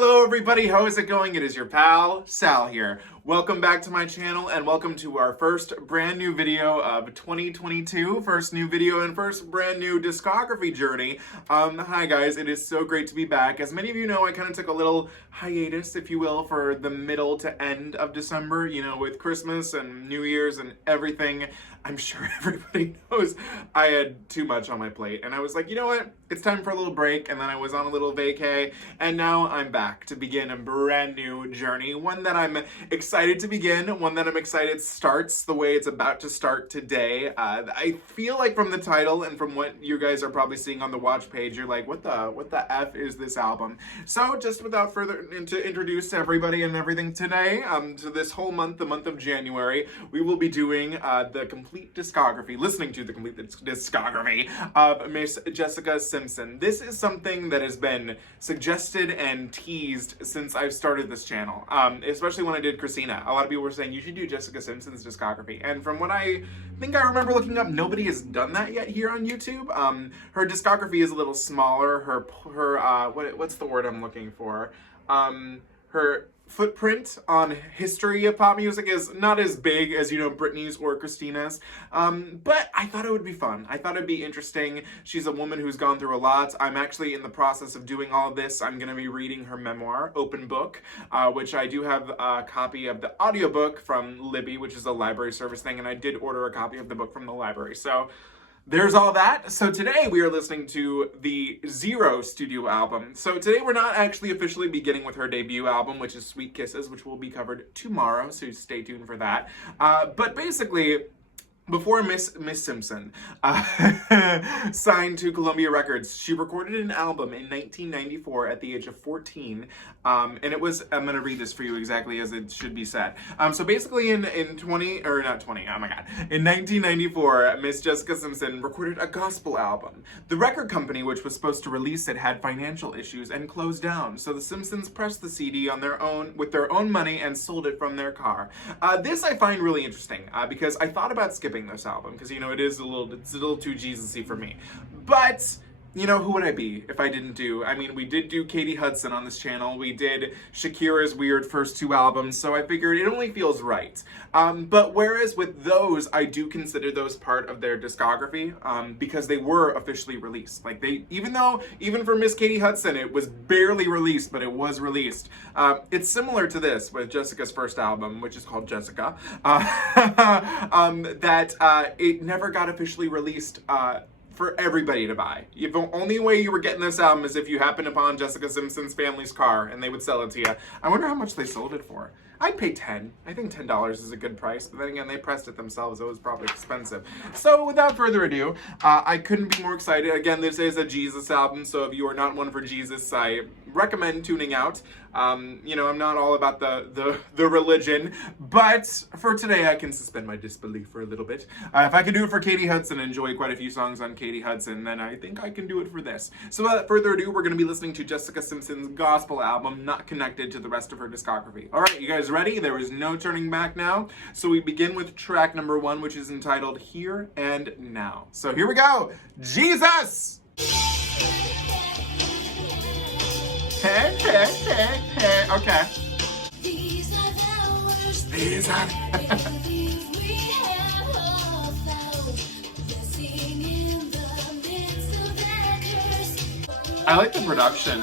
Hello everybody, how is it going? It is your pal, Sal here. Welcome back to my channel and welcome to our first brand new video of 2022. First new video and first brand new discography journey. Hi guys, it is so great to be back. As many of you know, I kind of took a little hiatus, if you will, for the middle to end of December, you know, with Christmas and New Year's and everything. I'm sure everybody knows I had too much on my plate and I was like, you know what? It's time for a little break, and then I was on a little vacay and now I'm back to begin a brand new journey. One that I'm excited to begin, one that I'm excited starts the way it's about to start today. I feel like from the title and from what you guys are probably seeing on the watch page, you're like, what the F is this album? So just without further to introduce everybody and everything today, to this whole month, the month of January, we will be doing the complete discography, listening to the complete discography of Miss Jessica Simpson. This is something that has been suggested and teased since I've started this channel, especially when I did Christina. A lot of people were saying you should do Jessica Simpson's discography, and from what I think I remember looking up, nobody has done that yet here on YouTube. Her discography is a little smaller. Her what's the word I'm looking for? Her footprint on history of pop music is not as big as, you know, Britney's or Christina's, but I thought it would be fun. I thought it'd be interesting. She's a woman who's gone through a lot. I'm actually in the process of doing all of this. I'm going to be reading her memoir, Open Book, which I do have a copy of the audiobook from Libby, which is a library service thing, and I did order a copy of the book from the library. So there's all that. So today we are listening to the Zero studio album. So today we're not actually officially beginning with her debut album, which is Sweet Kisses, which will be covered tomorrow, so stay tuned for that. But basically, before Miss Simpson signed to Columbia Records, she recorded an album in 1994 at the age of 14, and it was, I'm going to read this for you exactly as it should be said. So basically in 1994, Miss Jessica Simpson recorded a gospel album. The record company which was supposed to release it had financial issues and closed down, so the Simpsons pressed the CD on their own, with their own money, and sold it from their car. This I find really interesting, because I thought about skipping this album because, you know, it's a little too Jesus-y for me. But, you know, who would I be if I didn't do? I mean, we did do Katie Hudson on this channel. We did Shakira's weird first two albums, so I figured it only feels right. But whereas with those, I do consider those part of their discography, because they were officially released. Like even for Miss Katie Hudson, it was barely released, but it was released. It's similar to this with Jessica's first album, which is called Jessica, that it never got officially released, for everybody to buy. The only way you were getting this album is if you happened upon Jessica Simpson's family's car and they would sell it to you. I wonder how much they sold it for. I'd pay $10. I think $10 is a good price, but then again, they pressed it themselves, so it was probably expensive. So without further ado, I couldn't be more excited. Again, this is a Jesus album, so if you are not one for Jesus, I recommend tuning out. You know, I'm not all about the religion, but for today, I can suspend my disbelief for a little bit. If I can do it for Katie Hudson and enjoy quite a few songs on Katie Hudson, then I think I can do it for this. So without further ado, we're going to be listening to Jessica Simpson's gospel album, not connected to the rest of her discography. All right, you guys ready? There is no turning back now. So we begin with track number 1, which is entitled Here and Now. So here we go. Jesus! Hey. Okay. These are I like the production.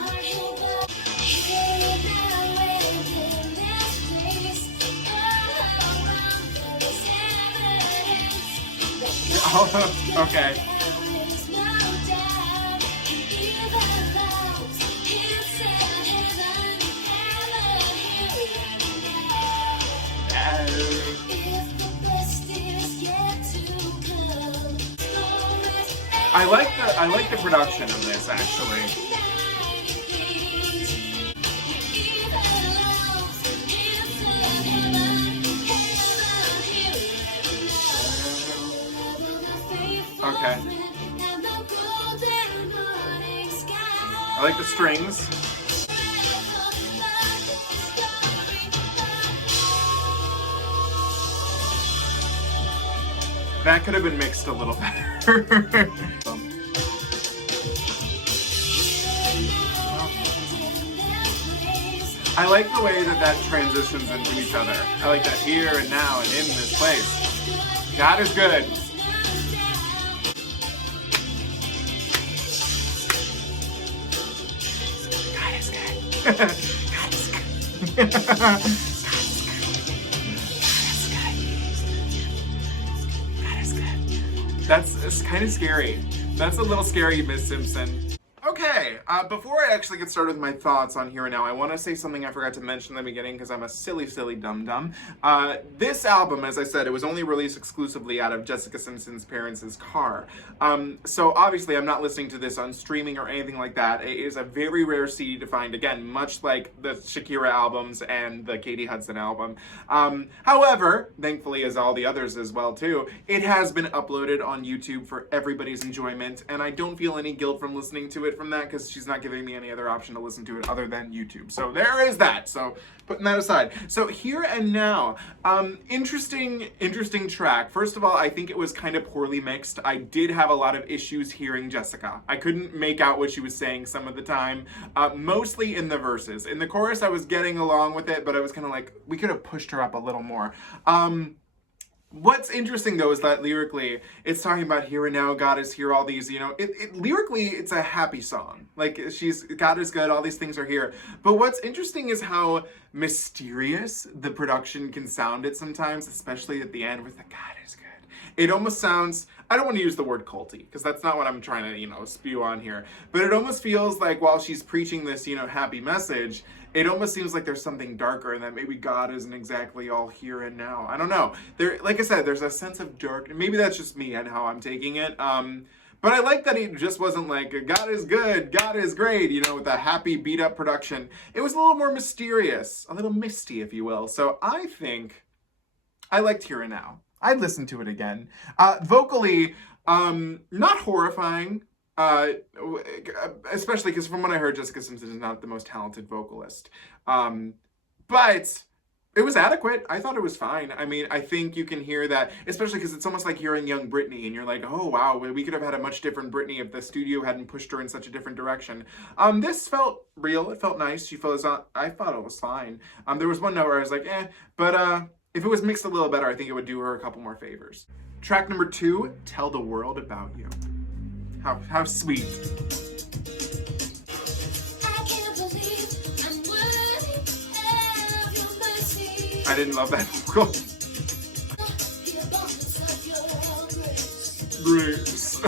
Oh, okay. I like the production of this, actually. Okay. I like the strings. That could have been mixed a little better. I like the way that that transitions into each other. I like that here and now and in this place. God is good. God is good. God is good. God is good. That's kind of scary. That's a little scary, Miss Simpson. Okay, before I actually get started with my thoughts on Here and Now, I want to say something I forgot to mention in the beginning because I'm a silly, silly dum-dum. This album, as I said, it was only released exclusively out of Jessica Simpson's parents' car. So obviously I'm not listening to this on streaming or anything like that. It is a very rare CD to find, again, much like the Shakira albums and the Katie Hudson album. However, thankfully as all the others as well too, it has been uploaded on YouTube for everybody's enjoyment, and I don't feel any guilt from listening to it from that because she's not giving me any other option to listen to it other than YouTube. So there is that. So putting that aside. So Here and Now, interesting track. First of all, I think it was kind of poorly mixed. I did have a lot of issues hearing Jessica. I couldn't make out what she was saying some of the time, mostly in the verses. In the chorus, I was getting along with it, but I was kind of like, we could have pushed her up a little more. What's interesting though is that lyrically, it's talking about here and now, God is here, all these, you know, lyrically, it's a happy song. Like God is good, all these things are here. But what's interesting is how mysterious the production can sound at sometimes, especially at the end with the God is good. It almost sounds, I don't want to use the word culty, because that's not what I'm trying to, you know, spew on here. But it almost feels like while she's preaching this, you know, happy message, it almost seems like there's something darker and that maybe God isn't exactly all here and now. I don't know. There, like I said, there's a sense of dark. Maybe that's just me and how I'm taking it. But I like that it just wasn't like, God is good, God is great, you know, with a happy beat up production. It was a little more mysterious, a little misty, if you will. So I think I liked Here and Now. I'd listen to it again. Vocally, not horrifying. Especially because from what I heard, Jessica Simpson is not the most talented vocalist. But it was adequate. I thought it was fine. I mean, I think you can hear that, especially because it's almost like hearing young Britney, and you're like, oh wow, we could have had a much different Britney if the studio hadn't pushed her in such a different direction. This felt real. It felt nice. I thought it was fine. There was one note where I was like, but if it was mixed a little better, I think it would do her a couple more favors. Track number 2, Tell the World About You. How sweet. I didn't love that vocal. Grace.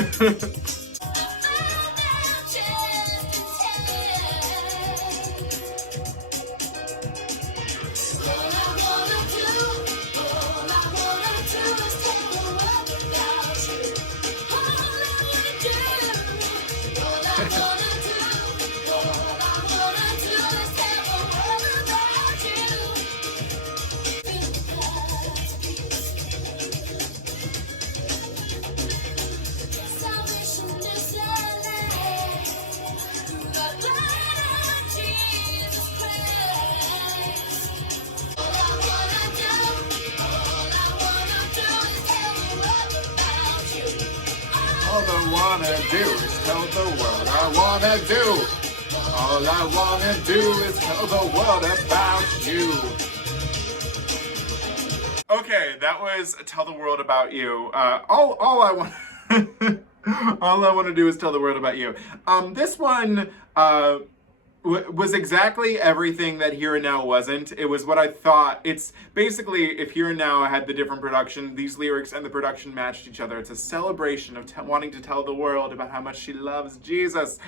All I wanna do is tell the world I wanna do. All I wanna do is tell the world about you. Okay, that was Tell the World About You. All I want all I want to do is tell the world about you. This one was exactly everything that Here and Now wasn't. It was what I thought. It's basically, if Here and Now had the different production, these lyrics and the production matched each other. It's a celebration of wanting to tell the world about how much she loves Jesus.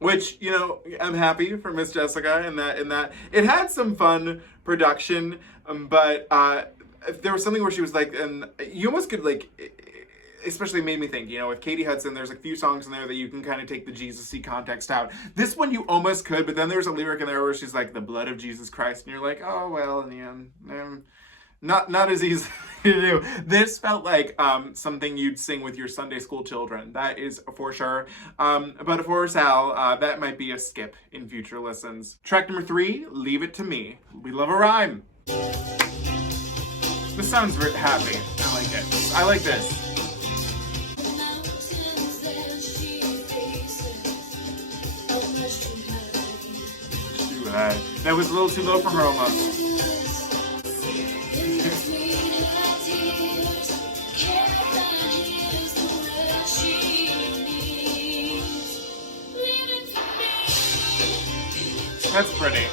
Which, you know, I'm happy for Miss Jessica in that it had some fun production, but if there was something where she was like, and you almost could like, especially made me think, you know, with Katie Hudson, there's a few songs in there that you can kind of take the Jesus-y context out. This one you almost could, but then there's a lyric in there where she's like, the blood of Jesus Christ, and you're like, oh, well, in the end, not as easy to do. This felt like something you'd sing with your Sunday school children. That is for sure. But for Sal, that might be a skip in future listens. Track number 3, Leave It to Me. We love a rhyme. This sounds very happy. I like it. I like this. that was a little too low for her almost. That's pretty.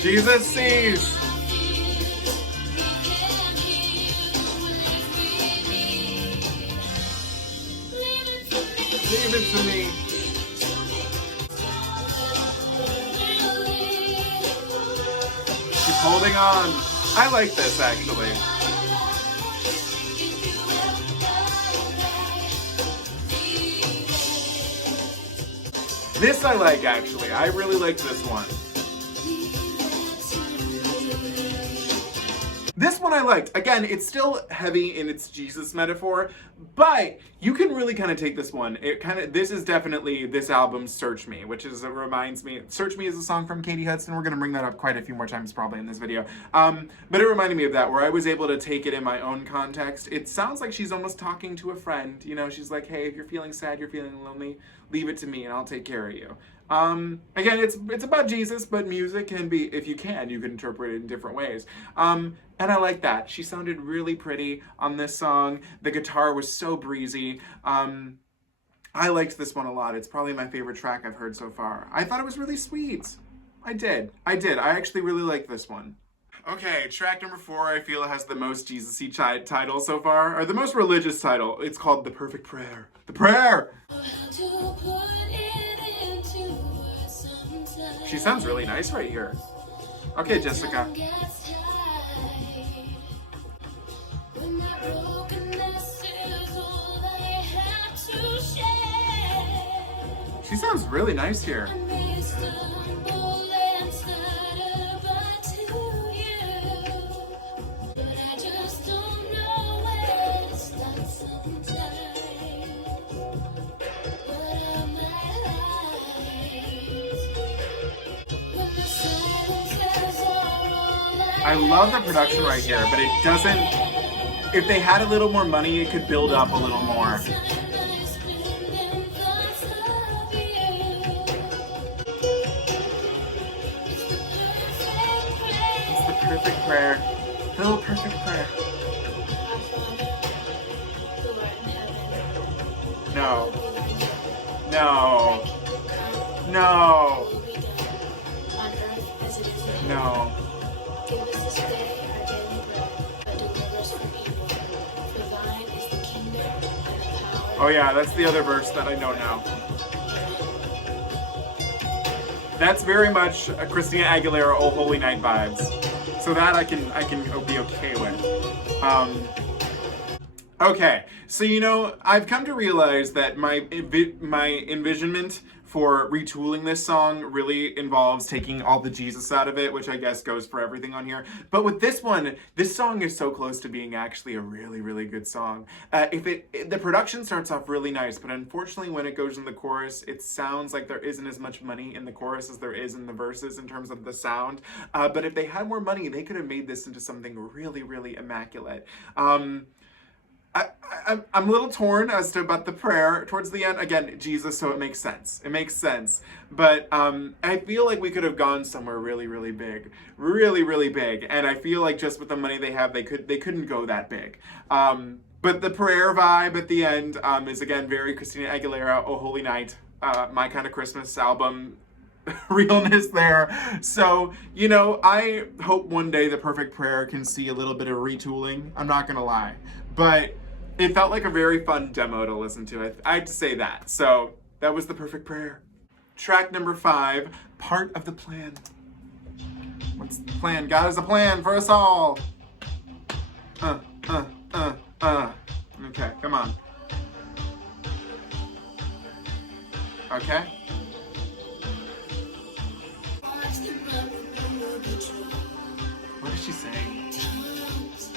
Jesus sees. Leave it to me. Keep holding on. I like this actually. This I like actually. I really like this one. This one I liked. Again, it's still heavy in its Jesus metaphor, but you can really kind of take this one. This is definitely this album's Search Me, which is, it reminds me, Search Me is a song from Katie Hudson. We're gonna bring that up quite a few more times probably in this video. But it reminded me of that, where I was able to take it in my own context. It sounds like she's almost talking to a friend. You know, she's like, hey, if you're feeling sad, you're feeling lonely, leave it to me and I'll take care of you. Again, it's about Jesus, but music can be, if you can interpret it in different ways. And I like that. She sounded really pretty on this song. The guitar was so breezy. I liked this one a lot. It's probably my favorite track I've heard so far. I thought it was really sweet. I did. I actually really like this one. Okay, track number 4, I feel has the most Jesus-y title so far, or the most religious title. It's called The Perfect Prayer. The Prayer! She sounds really nice right here. Okay, Jessica. She sounds really nice here. I love the production right here, but it doesn't, if they had a little more money, it could build up a little more. It's the perfect prayer. The little perfect prayer. No. No. No. No. Oh yeah, that's the other verse that I don't know. That's very much a Christina Aguilera "Oh Holy Night" vibes. So that I can be okay with. Okay, so you know, I've come to realize that my envisionment for retooling this song really involves taking all the Jesus out of it, which I guess goes for everything on here. But with this one, this song is so close to being actually a really, really good song. The production starts off really nice, but unfortunately when it goes in the chorus, it sounds like there isn't as much money in the chorus as there is in the verses in terms of the sound. But if they had more money, they could have made this into something really, really immaculate. I'm a little torn as to about the prayer towards the end. Again, Jesus, so it makes sense. It makes sense. But I feel like we could have gone somewhere really, really big. Really, really big. And I feel like just with the money they have, they couldn't go that big. But the prayer vibe at the end is, again, very Christina Aguilera, "Oh Holy Night," My Kind of Christmas album realness there. So, you know, I hope one day The Perfect Prayer can see a little bit of retooling. I'm not gonna lie. But it felt like a very fun demo to listen to. I have to say that. So that was The Perfect Prayer. Track number 5, Part of the Plan. What's the plan? God has a plan for us all. Okay, come on. Okay. What is she saying? Times.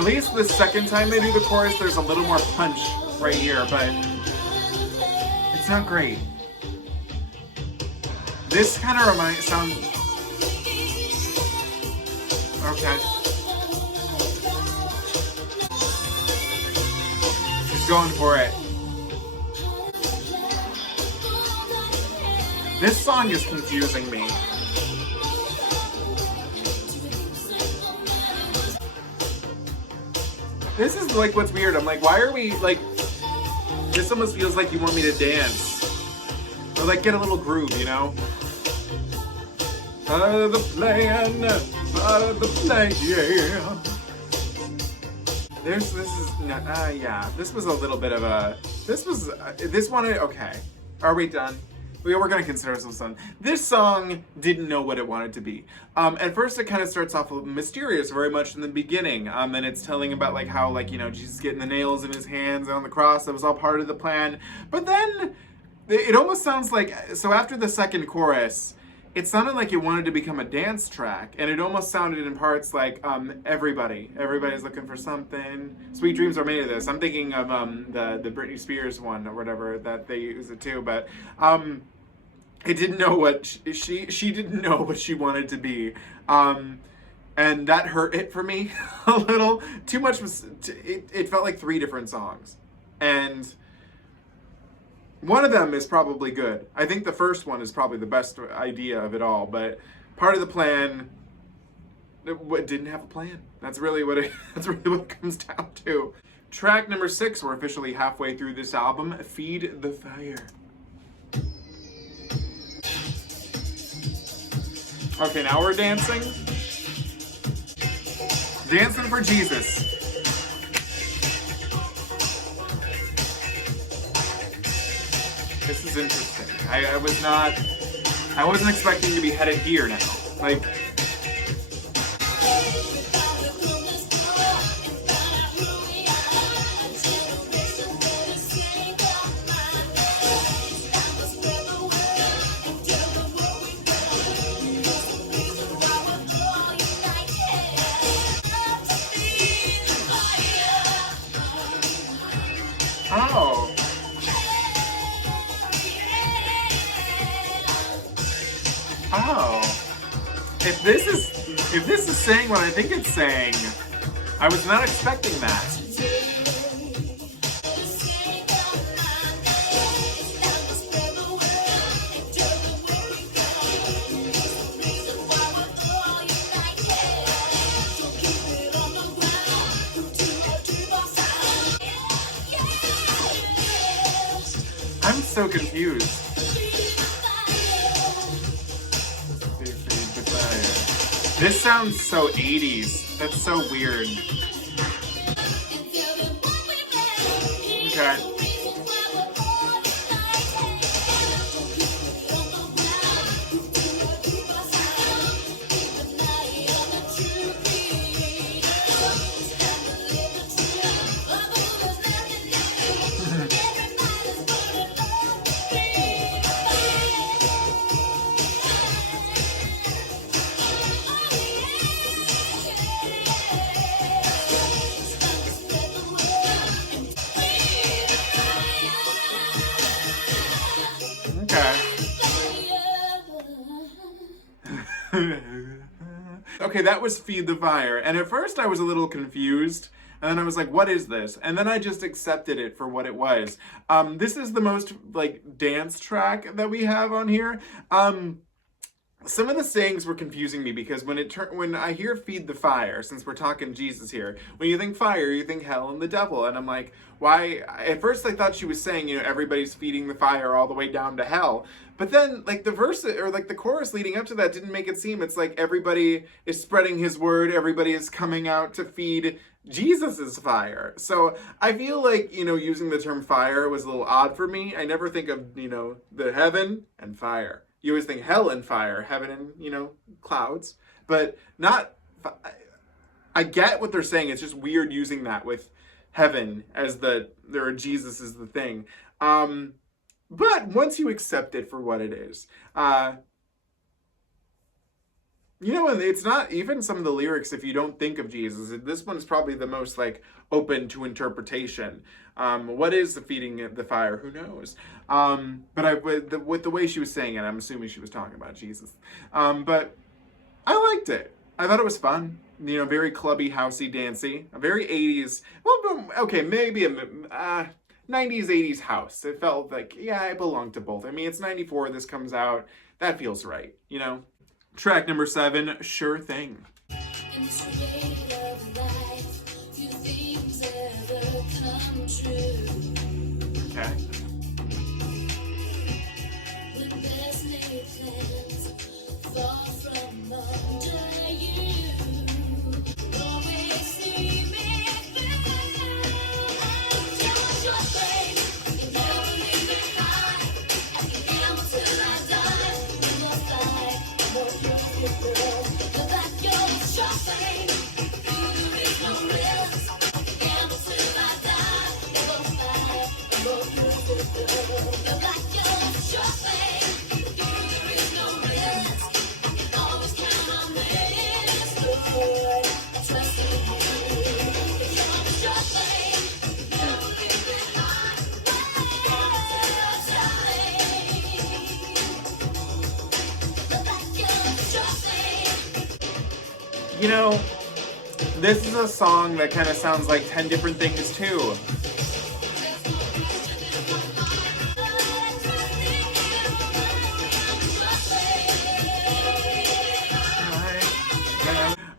At least the second time they do the chorus, there's a little more punch right here, but it's not great. This kind of sounds... Okay. She's going for it. This song is confusing me. This is like what's weird. I'm like, why are we like... This almost feels like you want me to dance. Or like get a little groove, you know? Part of the plan, part of the plan, yeah. This was a little bit of a... This one, okay. Are we done? We're going to consider ourselves done. This song didn't know what it wanted to be. At first it kind of starts off mysterious very much in the beginning. And it's telling about like how like, you know, Jesus getting the nails in his hands on the cross. That was all part of the plan. But then it almost sounds like, so after the second chorus, it sounded like it wanted to become a dance track. And it almost sounded in parts like everybody's looking for something. Sweet dreams are made of this. I'm thinking of the Britney Spears one or whatever that they use it too. But it didn't know what she didn't know what she wanted to be. And that hurt it for me a little. Too much was, it felt like 3 different songs. And one of them is probably good. I think the first one is probably the best idea of it all, but part of the plan didn't have a plan. That's really what it comes down to. Track number 6, we're officially halfway through this album, Feed the Fire. Okay, now we're dancing. Dancing for Jesus. This is interesting. I wasn't expecting to be headed here now. Like, oh. Oh, if this is saying what I think it's saying, I was not expecting that. I'm so confused. This sounds so 80s. That's so weird. Okay. Okay, that was Feed the Fire. And at first I was a little confused. And then I was like, what is this? And then I just accepted it for what it was. This is the most, like, dance track that we have on here. Some of the sayings were confusing me because when I hear Feed the Fire, since we're talking Jesus here, when you think fire, you think hell and the devil. And I'm like, why? At first I thought she was saying, you know, everybody's feeding the fire all the way down to hell. But then, like, the verse, or like the chorus leading up to that didn't make it seem, it's like everybody is spreading his word, everybody is coming out to feed Jesus's fire. So I feel like, you know, using the term fire was a little odd for me. I never think of, you know, the heaven and fire. You always think hell and fire, heaven and, you know, clouds, but not, I get what they're saying. It's just weird using that with heaven as Jesus is the thing. But once you accept it for what it is, You know, and it's not even some of the lyrics, if you don't think of Jesus, this one's probably the most like open to interpretation. What is the feeding of the fire? Who knows? But with the way she was saying it, I'm assuming she was talking about Jesus. But I liked it. I thought it was fun. You know, very clubby, housey, dancey. A very 80s. Well, okay, maybe a 90s, 80s house. It felt like, yeah, it belonged to both. I mean, it's 94. This comes out. That feels right, you know? Track number 7, Sure Thing. Okay. You know, this is a song that kind of sounds like 10 different things too.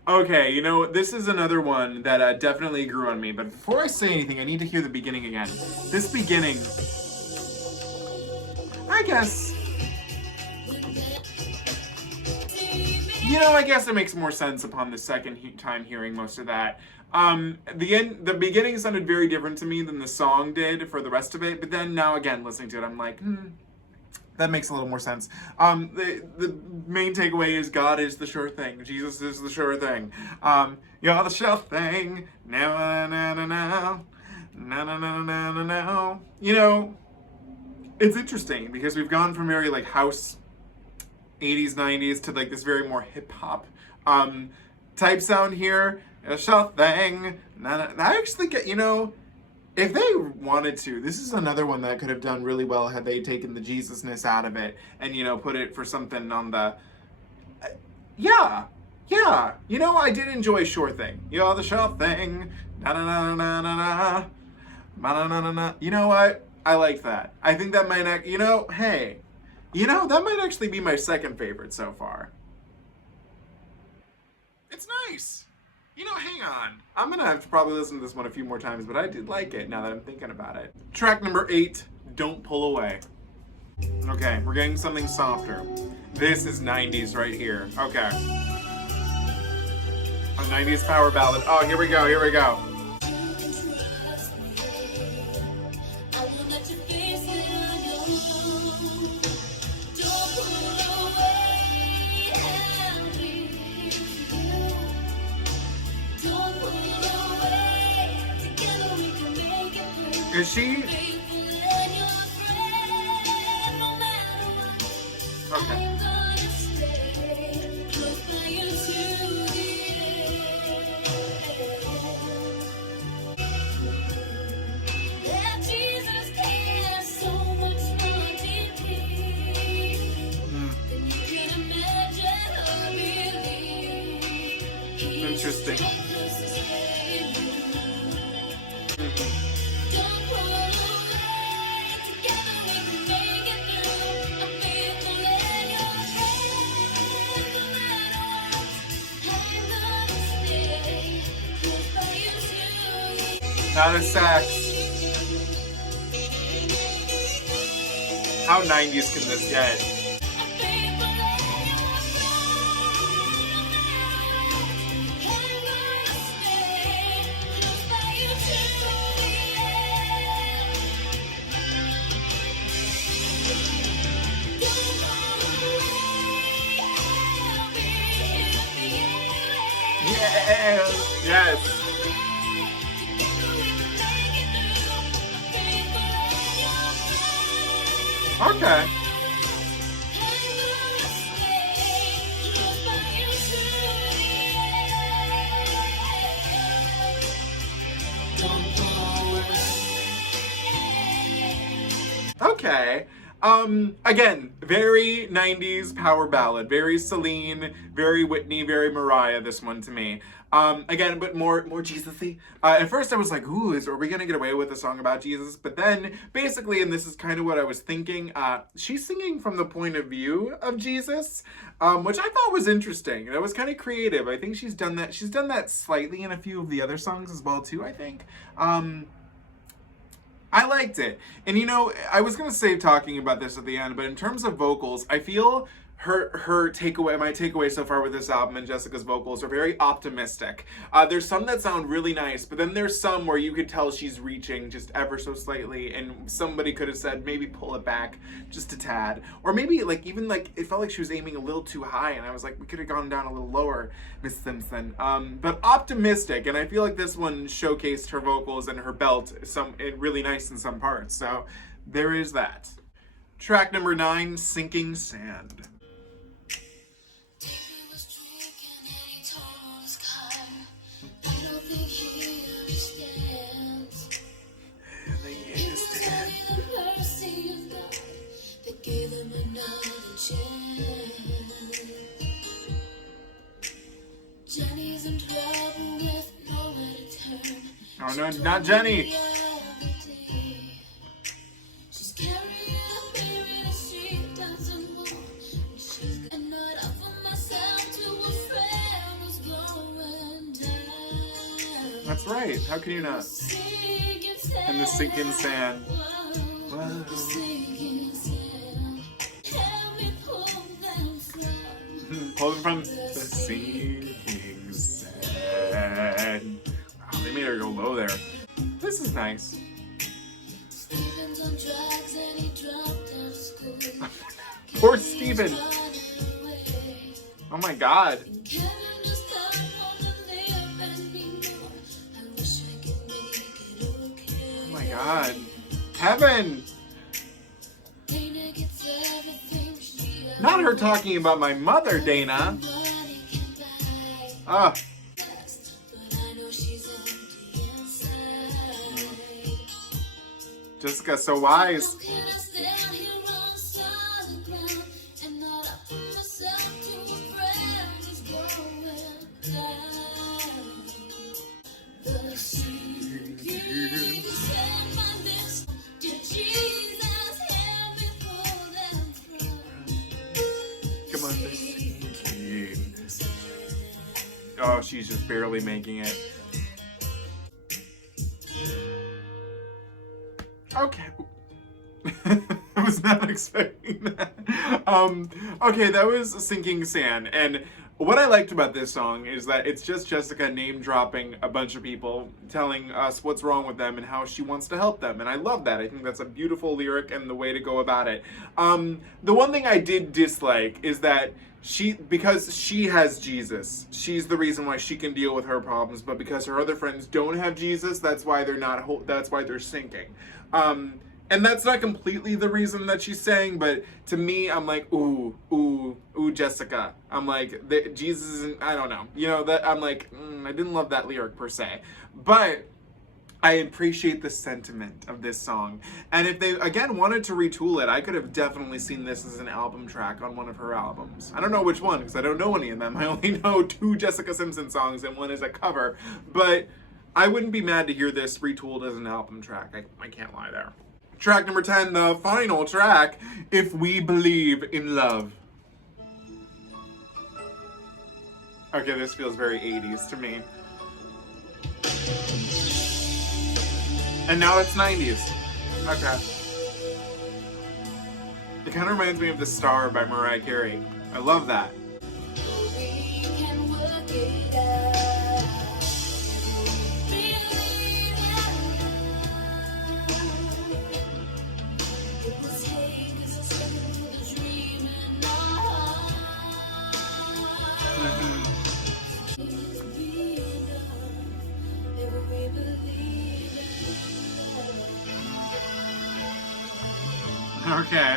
Okay, you know, this is another one that definitely grew on me, but before I say anything, I need to hear the beginning again. This beginning, I guess, you know, I guess it makes more sense upon the second time hearing most of that. The beginning sounded very different to me than the song did for the rest of it, but then now again, listening to it, I'm like, that makes a little more sense. The main takeaway is God is the sure thing. Jesus is the sure thing. You're the sure thing. Now, na na na na na na na na na. You know, it's interesting because we've gone from very like house 80s, 90s to like this very more hip hop type sound here. A sure thing. Na, na. I actually get, you know, if they wanted to, this is another one that could have done really well had they taken the Jesusness out of it and, you know, put it for something on the... Yeah. You know, I did enjoy Sure Thing. You're the sure thing. Na-na-na-na-na-na. Na-na-na-na-na. You know what? I like that. I think that might... You know, hey. You know, that might actually be my second favorite so far. It's nice. You know, hang on. I'm going to have to probably listen to this one a few more times, but I did like it now that I'm thinking about it. Track number 8, Don't Pull Away. Okay, we're getting something softer. This is 90s right here. Okay. A 90s power ballad. Oh, here we go. Is she? Okay. Interesting. Not a sax. How 90s can this get? Yes. Okay. okay. Again, very 90s power ballad, very Celine, very Whitney, very Mariah, this one to me. Again, but more Jesus-y. At first I was like, ooh, are we gonna get away with a song about Jesus? But then, basically, and this is kind of what I was thinking, she's singing from the point of view of Jesus, which I thought was interesting. That was kind of creative. I think she's done that. She's done that slightly in a few of the other songs as well, too, I think. I liked it. And you know, I was going to save talking about this at the end, but in terms of vocals, I feel my takeaway so far with this album and Jessica's vocals are very optimistic. There's some that sound really nice, but then there's some where you could tell she's reaching just ever so slightly, and somebody could have said maybe pull it back just a tad, or maybe like even like it felt like she was aiming a little too high, and I was like, we could have gone down a little lower, Miss Simpson. But optimistic, and I feel like this one showcased her vocals and her belt really nice in some parts. So there is that. Track number 9, Sinking Sand. Gave him another chance. Jenny's in trouble with nowhere to turn. Oh no, not Jenny. She's carrying a mirror that she doesn't want. She's not up for myself to a friend who's going down. That's right. How can you not? And the sinking sand. Whoa. Pull them from the sinking sand. Wow, they made her go low there. This is nice. Poor Steven. Oh my god. Oh my god. Kevin! Not her talking about my mother, Dana. Ah. Jessica, so wise. Come on, sinking. Oh, she's just barely making it. Okay. I was not expecting that. Okay, that was Sinking Sand. And what I liked about this song is that it's just Jessica name dropping a bunch of people, telling us what's wrong with them and how she wants to help them. And I love that. I think that's a beautiful lyric and the way to go about it. The one thing I did dislike is that because she has Jesus, she's the reason why she can deal with her problems, but because her other friends don't have Jesus, that's why they're sinking. And that's not completely the reason that she's saying, but to me, I'm like, ooh, Jessica. I'm like, Jesus isn't, I don't know. You know, that I'm like, I didn't love that lyric per se. But I appreciate the sentiment of this song. And if they, again, wanted to retool it, I could have definitely seen this as an album track on one of her albums. I don't know which one, because I don't know any of them. I only know 2 Jessica Simpson songs, and one is a cover. But I wouldn't be mad to hear this retooled as an album track. I can't lie there. Track number 10, the final track, If We Believe in Love. Okay, this feels very 80s to me. And now it's 90s. Okay. It kind of reminds me of The Star by Mariah Carey. I love that. We can work it out. It was hate, this is the dream in our heart. Please be enough if we believe in love. Okay.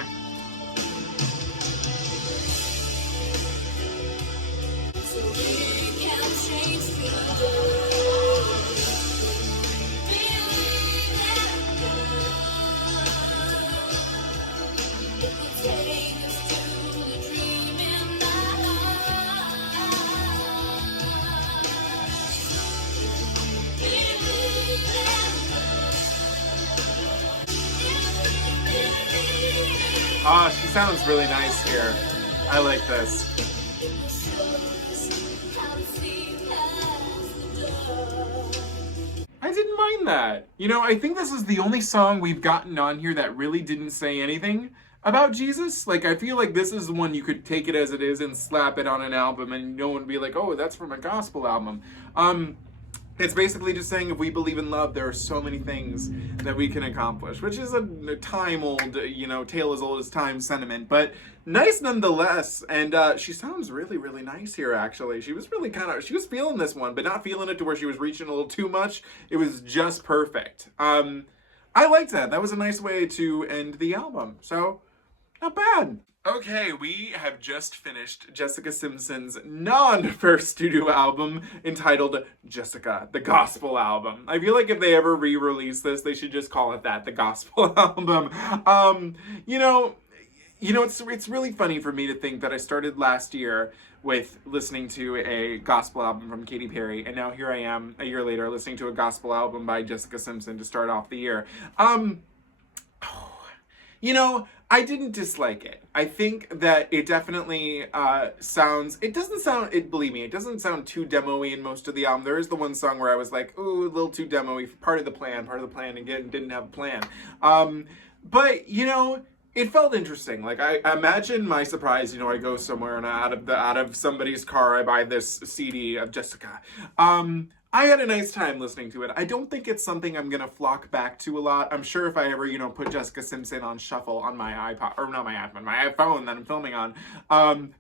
So we can change the world. Believe in love. Ah, she sounds really nice here. I like this. I didn't mind that. You know, I think this is the only song we've gotten on here that really didn't say anything about Jesus. Like, I feel like this is the one you could take it as it is and slap it on an album and no one would be like, oh, that's from a gospel album. It's basically just saying if we believe in love, there are so many things that we can accomplish, which is a time-old, you know, tale as old as time sentiment, but nice nonetheless. And she sounds really, really nice here, actually. She was really she was feeling this one, but not feeling it to where she was reaching a little too much. It was just perfect. I liked that. That was a nice way to end the album. So, not bad. Okay, we have just finished Jessica Simpson's non-first studio album entitled Jessica, the Gospel Album. I feel like if they ever re-release this, they should just call it that, the Gospel Album. You know, it's really funny for me to think that I started last year with listening to a gospel album from Katy Perry, and now here I am, a year later, listening to a gospel album by Jessica Simpson to start off the year. You know, I didn't dislike it. I think that it definitely believe me, it doesn't sound too demo-y in most of the album. There is the one song where I was like, ooh, a little too demo-y, part of the plan, again, didn't have a plan. But, you know, it felt interesting. Like, I imagine my surprise, you know, I go somewhere and out of somebody's car, I buy this CD of Jessica. I had a nice time listening to it. I don't think it's something I'm gonna flock back to a lot. I'm sure if I ever, you know, put Jessica Simpson on shuffle on my iPod, or not my iPod, my iPhone that I'm filming on,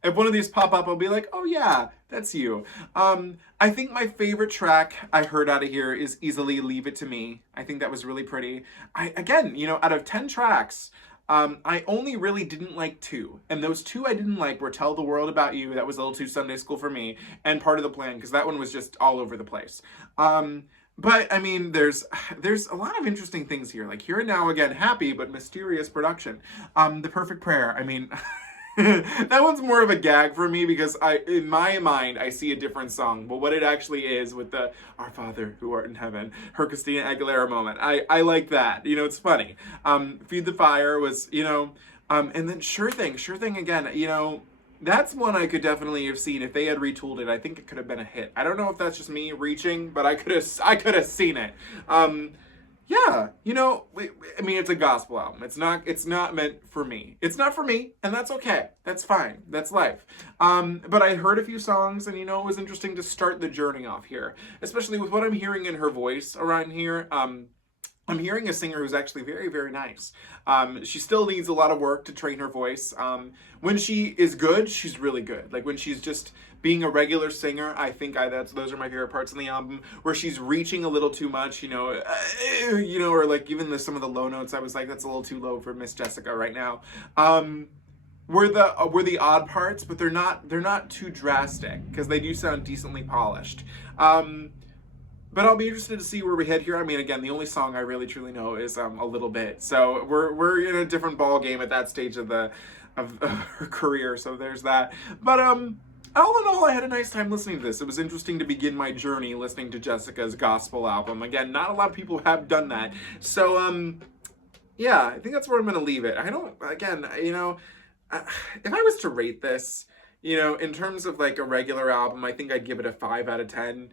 if one of these pop up, I'll be like, oh yeah, that's you. I think my favorite track I heard out of here is easily Leave It to Me. I think that was really pretty. Again, you know, out of 10 tracks, I only really didn't like 2. And those 2 I didn't like were Tell the World About You, that was a little too Sunday school for me, and Part of the Plan, because that one was just all over the place. But, I mean, there's a lot of interesting things here. Like, Here and Now, again, happy but mysterious production. The Perfect Prayer, I mean... that one's more of a gag for me because in my mind, I see a different song. But what it actually is with the Our Father who art in heaven, her Christina Aguilera moment. I like that. You know, it's funny. Feed the Fire was, you know, and then Sure Thing again, you know, that's one I could definitely have seen if they had retooled it. I think it could have been a hit. I don't know if that's just me reaching, but I could have seen it. Yeah, you know, I mean, it's a gospel album. It's not meant for me. It's not for me, and that's okay. That's fine. That's life. But I heard a few songs, and, you know, it was interesting to start the journey off here, especially with what I'm hearing in her voice around here. I'm hearing a singer who's actually very, very nice. She still needs a lot of work to train her voice. When she is good, she's really good. Like when she's just being a regular singer, I think those are my favorite parts in the album. Where she's reaching a little too much, you know, or like even some of the low notes, I was like, that's a little too low for Miss Jessica right now. Were the odd parts, but they're not too drastic because they do sound decently polished. But I'll be interested to see where we head here. I mean, again, the only song I really truly know is A Little Bit. So we're in a different ball game at that stage of her career. So there's that. But all in all, I had a nice time listening to this. It was interesting to begin my journey listening to Jessica's gospel album. Again, not a lot of people have done that. So yeah, I think that's where I'm gonna leave it. You know, if I was to rate this, you know, in terms of like a regular album, I think I'd give it a 5 out of 10.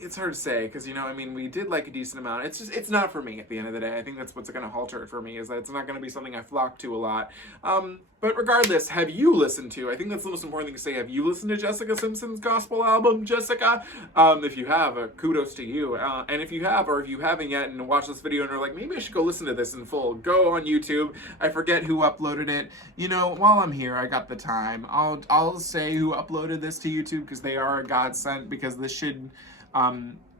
It's hard to say because, you know, I mean, we did like a decent amount. It's not for me at the end of the day. I think that's what's going to halter it for me, is that it's not going to be something I flock to a lot. But regardless, have you listened to, I think that's the most important thing to say, have you listened to Jessica Simpson's gospel album, Jessica? If you have, kudos to you. And if you have, or if you haven't yet and watched this video and are like, maybe I should go listen to this in full, go on YouTube. I forget who uploaded it. You know, while I'm here, I got the time. I'll say who uploaded this to YouTube because they are a godsend, because this should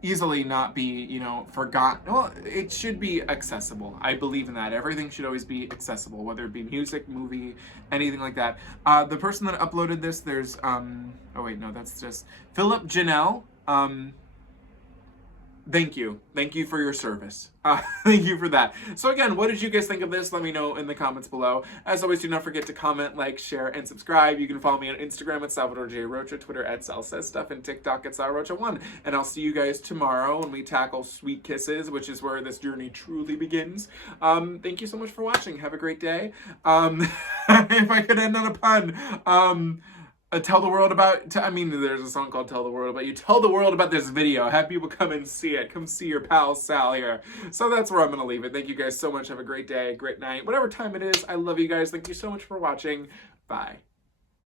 easily not be, you know, forgotten. Well, it should be accessible. I believe in that. Everything should always be accessible, whether it be music, movie, anything like that. The person that uploaded this, there's, oh wait, no, that's just Philip Janelle. Thank you. Thank you for your service. Thank you for that. So again, what did you guys think of this? Let me know in the comments below. As always, do not forget to comment, like, share, and subscribe. You can follow me on Instagram at Salvador J. Rocha, Twitter at Sal Says Stuff, and TikTok at SalRocha1. And I'll see you guys tomorrow when we tackle Sweet Kisses, which is where this journey truly begins. Thank you so much for watching. Have a great day. If I could end on a pun, tell the world about, I mean, there's a song called Tell the World About You. Tell the world about this video. Have people come and see it. Come see your pal Sal here. So that's where I'm going to leave it. Thank you guys so much. Have a great day, great night, whatever time it is. I love you guys. Thank you so much for watching. Bye.